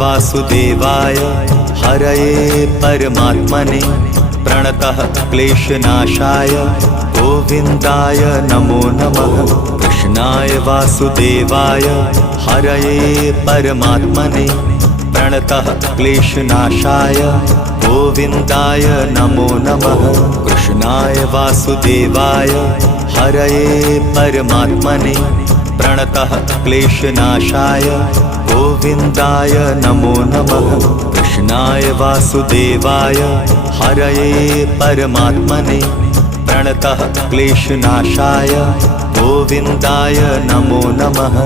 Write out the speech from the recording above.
वासुदेवाय हरये परमात्मने प्रणतः क्लेशनाशाय गोविन्दाय नमो नमः। कृष्णाय वासुदेवाय हरये परमात्मने प्रणतः क्लेशनाशाय गोविन्दाय नमो नमः। कृष्णाय वासुदेवाय हरये परमात्मने प्रणतः क्लेशनाशाय गोविन्दाय नमो नमः। कृष्णाय वासुदेवाय हरये परमात्मने प्रणतः क्लेशनाशाय गोविन्दाय नमो नमः।